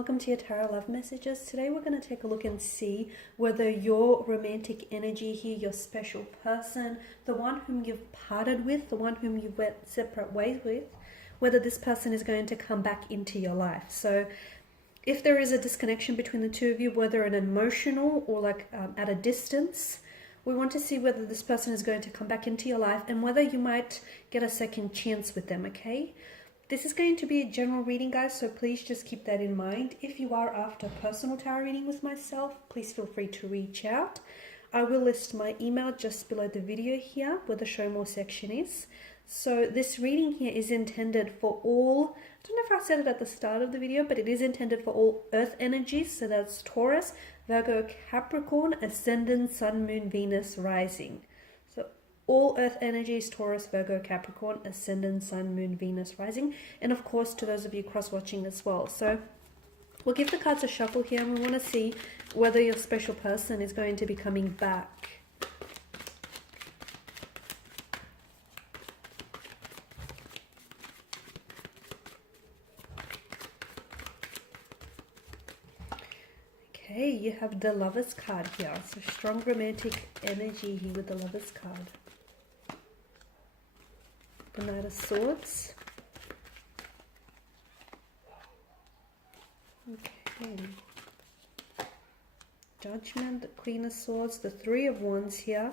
welcome to your Tarot Love Messages. Today we're going to take a look and see whether your romantic energy here, your special person, the one whom you've parted with, the one whom you went separate ways with, whether this person is going to come back into your life. So if there is a disconnection between the two of you, whether an emotional or at a distance, we want to see whether this person is going to come back into your life and whether you might get a second chance with them, okay? This is going to be a general reading, guys, so please just keep that in mind. If you are after a personal tarot reading with myself, please feel free to reach out. I will list my email just below the video here where the show more section is. So this reading here is intended for all, I don't know if I said it at the start of the video, but it is intended for all earth energies. So that's Taurus, Virgo, Capricorn, Ascendant, Sun, Moon, Venus, Rising. So all earth energies, Taurus, Virgo, Capricorn, Ascendant, Sun, Moon, Venus, Rising. And of course, to those of you cross-watching as well. So we'll give the cards a shuffle here and we want to see whether your special person is going to be coming back. Okay, you have the Lovers card here. So strong romantic energy here with the Lovers card. The Knight of Swords. Okay. Judgment, the Queen of Swords, the Three of Wands here.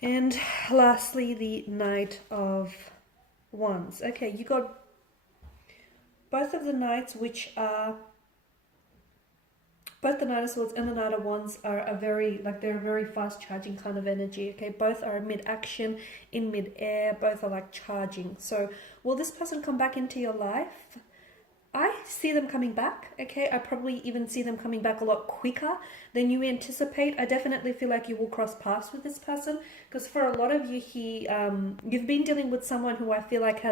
And lastly, the Knight of Wands. Okay, you got both of the Knights, which are both the Knight of Swords and the Knight of Wands are they're a very fast charging kind of energy, okay? Both are mid-action, in mid-air, both are like charging. So will this person come back into your life? I see them coming back, okay? I probably even see them coming back a lot quicker than you anticipate. I definitely feel like you will cross paths with this person because for a lot of you here, you've been dealing with someone who I feel like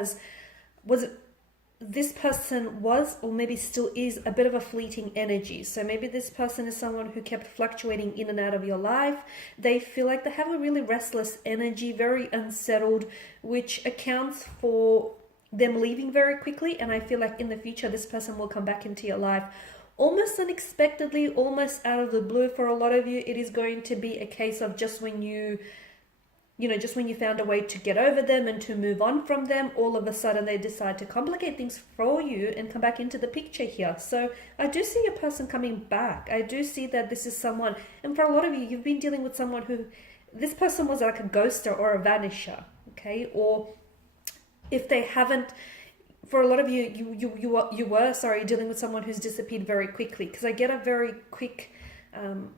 this person was or maybe still is a bit of a fleeting energy. So maybe this person is someone who kept fluctuating in and out of your life. They feel like they have a really restless energy, very unsettled, which accounts for them leaving very quickly. And I feel like in the future this person will come back into your life almost unexpectedly, almost out of the blue. For a lot of you, it is going to be a case of just when you found a way to get over them and to move on from them, all of a sudden they decide to complicate things for you and come back into the picture here. So I do see a person coming back. I do see that this is someone, and for a lot of you, you've been dealing with someone who, this person was like a ghoster or a vanisher, okay? Or if they haven't, for a lot of you, you were dealing with someone who's disappeared very quickly, because I get a very quick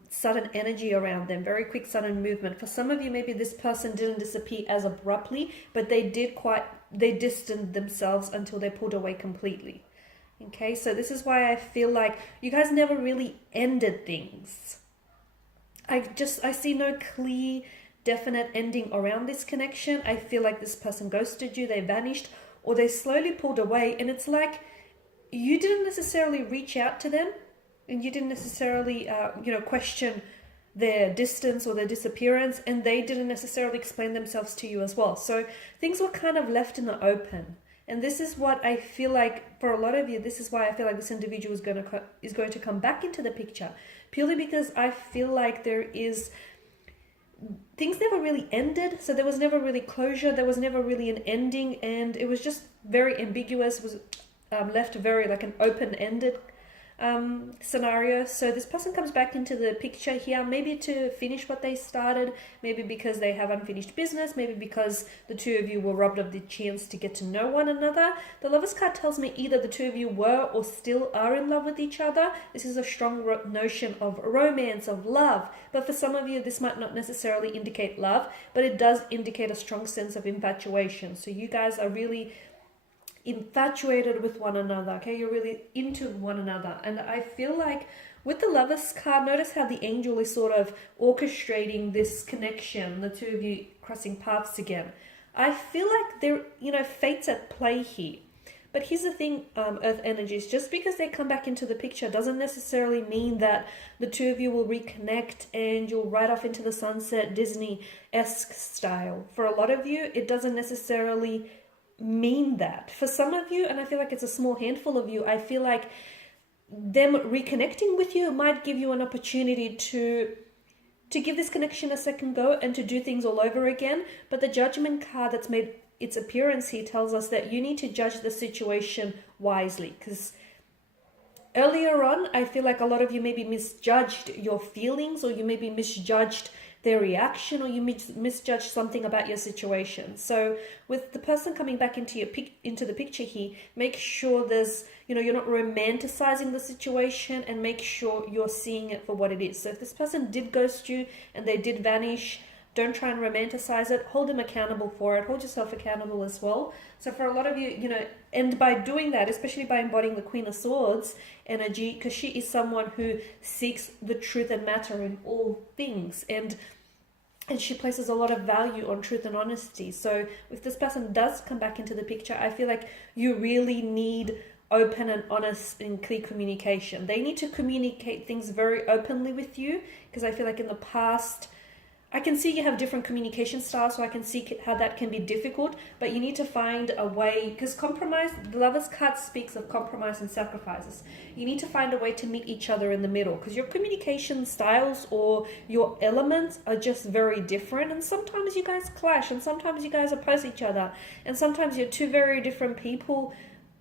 sudden energy around them, very quick sudden movement. For some of you, maybe this person didn't disappear as abruptly, but they distanced themselves until they pulled away completely. Okay, so this is why I feel like you guys never really ended things. I see no clear, definite ending around this connection. I feel like this person ghosted you, they vanished, or they slowly pulled away, and it's like you didn't necessarily reach out to them, and you didn't necessarily, question their distance or their disappearance, and they didn't necessarily explain themselves to you as well. So things were kind of left in the open. And this is what I feel like for a lot of you, this is why I feel like this individual is going to come back into the picture, purely because I feel like things never really ended. So there was never really closure. There was never really an ending, and it was just very ambiguous. It was left very like an open-ended scenario. So this person comes back into the picture here, maybe to finish what they started, maybe because they have unfinished business, maybe because the two of you were robbed of the chance to get to know one another. The Lovers card tells me either the two of you were or still are in love with each other. This is a strong notion of romance, of love, but for some of you this might not necessarily indicate love, but it does indicate a strong sense of infatuation. So you guys are really infatuated with one another, okay? You're really into one another. And I feel like with the Lovers card, notice how the angel is sort of orchestrating this connection, the two of you crossing paths again. I feel like there, fate's at play here. But here's the thing, earth energies, just because they come back into the picture doesn't necessarily mean that the two of you will reconnect and you'll ride off into the sunset Disney-esque style. For a lot of you, it doesn't necessarily mean that. For some of you, and I feel like it's a small handful of you, I feel like them reconnecting with you might give you an opportunity to give this connection a second go and to do things all over again. But the Judgment card that's made its appearance here tells us that you need to judge the situation wisely, because earlier on, I feel like a lot of you maybe misjudged your feelings, or you maybe misjudged their reaction, or you misjudged something about your situation. So with the person coming back into the picture here, make sure there's, you're not romanticizing the situation, and make sure you're seeing it for what it is. So if this person did ghost you and they did vanish, don't try and romanticize it. Hold them accountable for it. Hold yourself accountable as well. So for a lot of you, and by doing that, especially by embodying the Queen of Swords energy, because she is someone who seeks the truth and matter in all things. And she places a lot of value on truth and honesty. So if this person does come back into the picture, I feel like you really need open and honest and clear communication. They need to communicate things very openly with you, because I feel like in the past, I can see you have different communication styles, so I can see how that can be difficult, but you need to find a way, because compromise, the Lover's card speaks of compromise and sacrifices. You need to find a way to meet each other in the middle, because your communication styles or your elements are just very different, and sometimes you guys clash, and sometimes you guys oppose each other, and sometimes you're two very different people,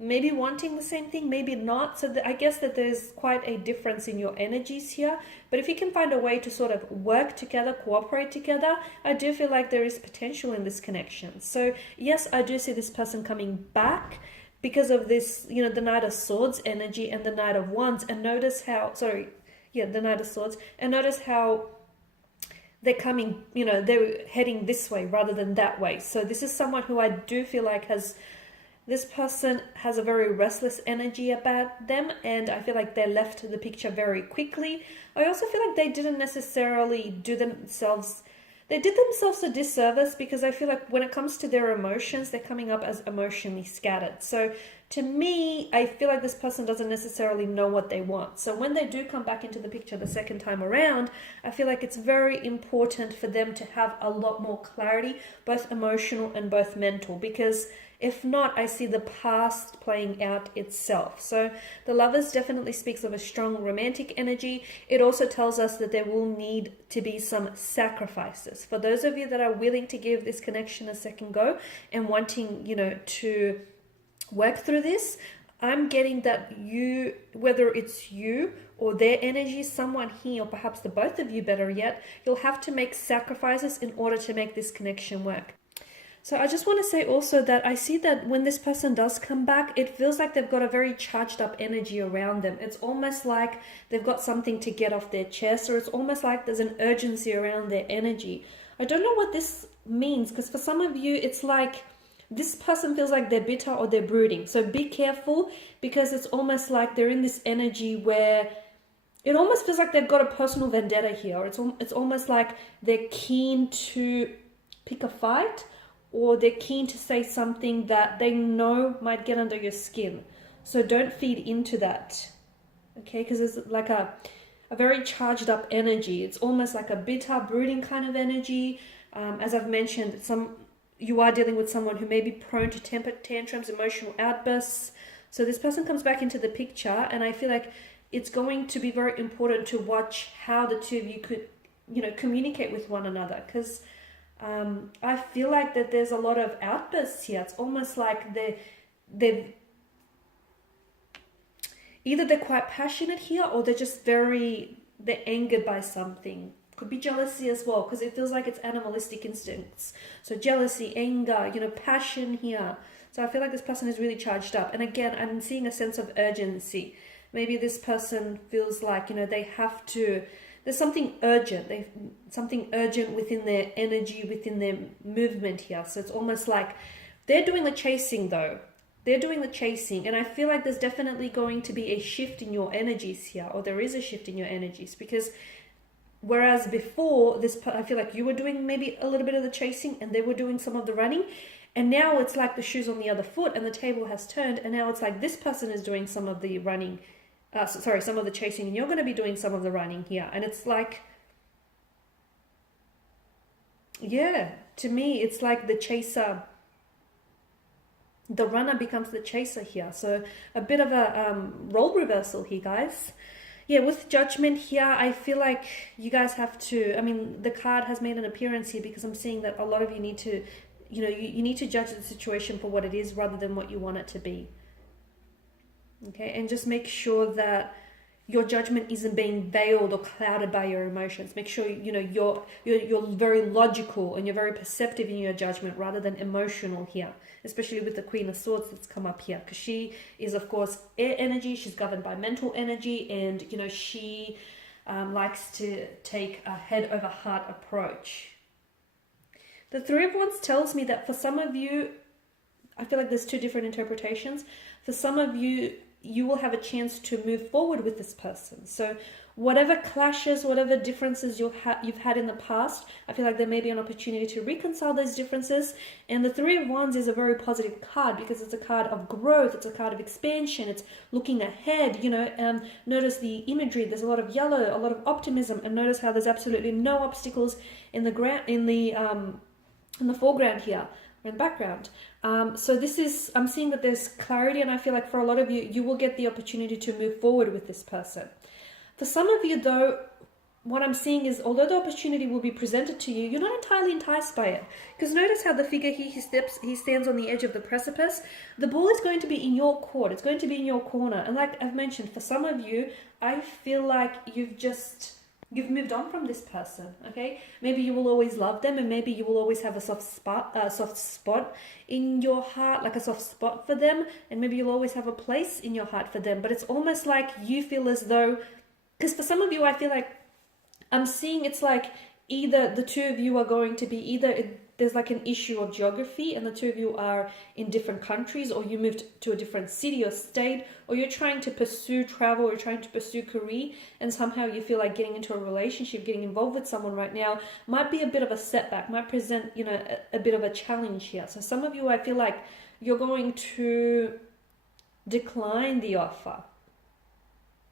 maybe wanting the same thing, maybe not. So I guess that there's quite a difference in your energies here. But if you can find a way to sort of work together, cooperate together, I do feel like there is potential in this connection. So yes, I do see this person coming back because of this, the Knight of Swords energy and the Knight of Wands. And notice how, the Knight of Swords. And notice how they're coming, they're heading this way rather than that way. So this is someone who I do feel like this person has a very restless energy about them, and I feel like they left the picture very quickly. I also feel like they didn't necessarily they did themselves a disservice, because I feel like when it comes to their emotions, they're coming up as emotionally scattered. So to me, I feel like this person doesn't necessarily know what they want. So when they do come back into the picture the second time around, I feel like it's very important for them to have a lot more clarity, both emotional and both mental, because if not, I see the past playing out itself. So the Lovers definitely speaks of a strong romantic energy. It also tells us that there will need to be some sacrifices. For those of you that are willing to give this connection a second go and wanting, to work through this, I'm getting that you, whether it's you or their energy, someone here, or perhaps the both of you, better yet, you'll have to make sacrifices in order to make this connection work. So I just want to say also that I see that when this person does come back, it feels like they've got a very charged up energy around them. It's almost like they've got something to get off their chest, or it's almost like there's an urgency around their energy. I don't know what this means, because for some of you, it's like this person feels like they're bitter or they're brooding. So be careful, because it's almost like they're in this energy where it almost feels like they've got a personal vendetta here. It's almost like they're keen to pick a fight, or they're keen to say something that they know might get under your skin. So don't feed into that, okay? Because it's like a very charged up energy. It's almost like a bitter, brooding kind of energy. As I've mentioned, you are dealing with someone who may be prone to temper tantrums, emotional outbursts. So this person comes back into the picture, and I feel like it's going to be very important to watch how the two of you could, communicate with one another, because I feel like that there's a lot of outbursts here. It's almost like they're either they're quite passionate here, or they're angered by something. Could be jealousy as well, because it feels like it's animalistic instincts. So jealousy, anger, passion here. So I feel like this person is really charged up. And again, I'm seeing a sense of urgency. Maybe this person feels like, they have to, there's something urgent. Something urgent within their energy, within their movement here. So it's almost like they're doing the chasing though. They're doing the chasing. And I feel like there's definitely going to be a shift in your energies here, or there is a shift in your energies, because whereas before I feel like you were doing maybe a little bit of the chasing and they were doing some of the running. And now it's like the shoe's on the other foot and the table has turned. And now it's like this person is doing some of the running. Some of the chasing, and you're going to be doing some of the running here. And it's like, yeah, to me, it's like the chaser the runner becomes the chaser here. So a bit of a role reversal here, guys. Yeah, with Judgment here, I feel like you guys have to, I mean, the card has made an appearance here because I'm seeing that a lot of you need to, you need to judge the situation for what it is rather than what you want it to be. Okay, and just make sure that your judgment isn't being veiled or clouded by your emotions. Make sure you're very logical and you're very perceptive in your judgment rather than emotional here, especially with the Queen of Swords that's come up here, because she is, of course, air energy. She's governed by mental energy, and she likes to take a head over heart approach. The Three of Wands tells me that for some of you, I feel like there's two different interpretations. For some of you, you will have a chance to move forward with this person. So whatever clashes, whatever differences you've had in the past, I feel like there may be an opportunity to reconcile those differences. And the Three of Wands is a very positive card because it's a card of growth. It's a card of expansion. It's looking ahead. Notice the imagery. There's a lot of yellow, a lot of optimism, and notice how there's absolutely no obstacles in the foreground here, or in the background. So this is, I'm seeing that there's clarity, and I feel like for a lot of you, you will get the opportunity to move forward with this person. For some of you though, what I'm seeing is, although the opportunity will be presented to you, you're not entirely enticed by it. Because notice how the figure here, he stands on the edge of the precipice. The ball is going to be in your court. It's going to be in your corner. And like I've mentioned, for some of you, I feel like you've moved on from this person, okay? Maybe you will always love them, and maybe you will always have a soft spot in your heart, like a soft spot for them, and maybe you'll always have a place in your heart for them. But it's almost like you feel as though, because for some of you, I feel like I'm seeing it's like either the two of you are going to be there's like an issue of geography and the two of you are in different countries, or you moved to a different city or state, or you're trying to pursue travel or trying to pursue career, and somehow you feel like getting into a relationship, getting involved with someone right now might be a bit of a setback, might present, a bit of a challenge here. So some of you, I feel like you're going to decline the offer.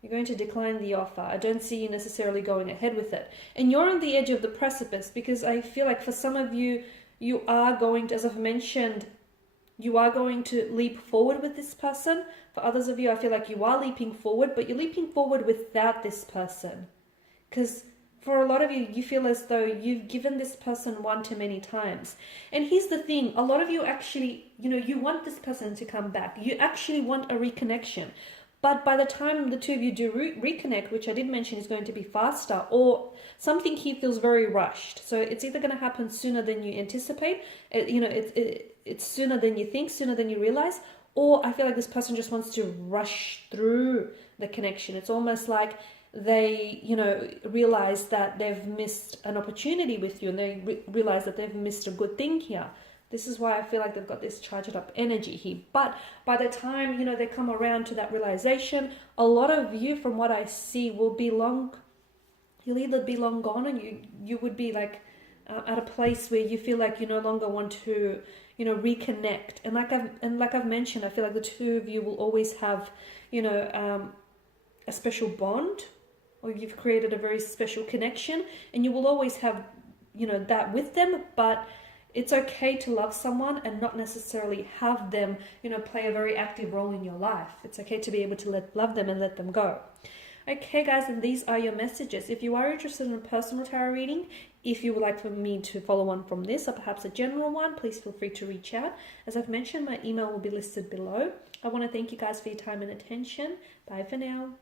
You're going to decline the offer. I don't see you necessarily going ahead with it. And you're on the edge of the precipice because I feel like for some of you, you are going to, as I've mentioned, you are going to leap forward with this person. For others of you, I feel like you are leaping forward, but you're leaping forward without this person. Because for a lot of you, you feel as though you've given this person one too many times. And here's the thing, a lot of you actually, you want this person to come back. You actually want a reconnection. But by the time the two of you do reconnect, which I did mention is going to be faster, or something here feels very rushed. So it's either going to happen sooner than you anticipate, it's sooner than you think, sooner than you realize, or I feel like this person just wants to rush through the connection. It's almost like they, realize that they've missed an opportunity with you, and they realize that they've missed a good thing here. This is why I feel like they've got this charged up energy here. But by the time, they come around to that realization, a lot of you, from what I see, will be you'll either be long gone, and you would be like at a place where you feel like you no longer want to, reconnect. And like I've mentioned, I feel like the two of you will always have, a special bond, or you've created a very special connection, and you will always have, that with them. But it's okay to love someone and not necessarily have them, play a very active role in your life. It's okay to be able to love them and let them go. Okay, guys, and these are your messages. If you are interested in a personal tarot reading, if you would like for me to follow on from this, or perhaps a general one, please feel free to reach out. As I've mentioned, my email will be listed below. I want to thank you guys for your time and attention. Bye for now.